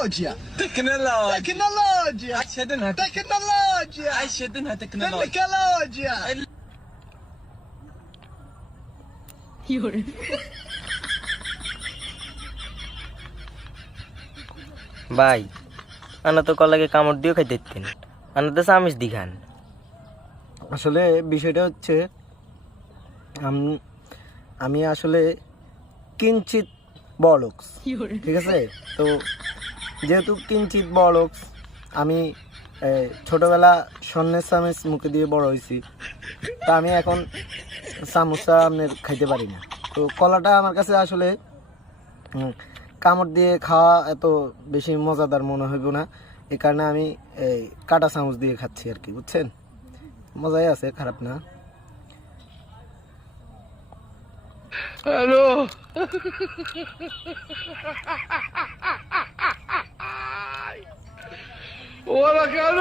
Tecnologia. Tecnologia. Tecnologia. Tecnologia. ভাই আনা তো কলাকে কামড় দিয়েও খাইতে দিতেন, আনা তো চামিচ দি খান। আসলে বিষয়টা হচ্ছে আমি আসলে কিঞ্চিত বড়লোক, ঠিক আছে? তো যেহেতু কিঞ্চিত বড়লোক, আমি ছোটবেলা স্বর্ণের চামচ মুখে দিয়ে বড় হয়েছি, তা আমি এখন চামচটা আপনার খাইতে পারি না। তো কলাটা আমার কাছে আসলে কামড় দিয়ে খাওয়া এত বেশি মজাদার মনে হইব না, এই কারণে আমি এই কাটা চামচ দিয়ে খাচ্ছি আর কি, বুঝছেন? মজাই আছে, খারাপ না। হ্যালো। ওরা কেন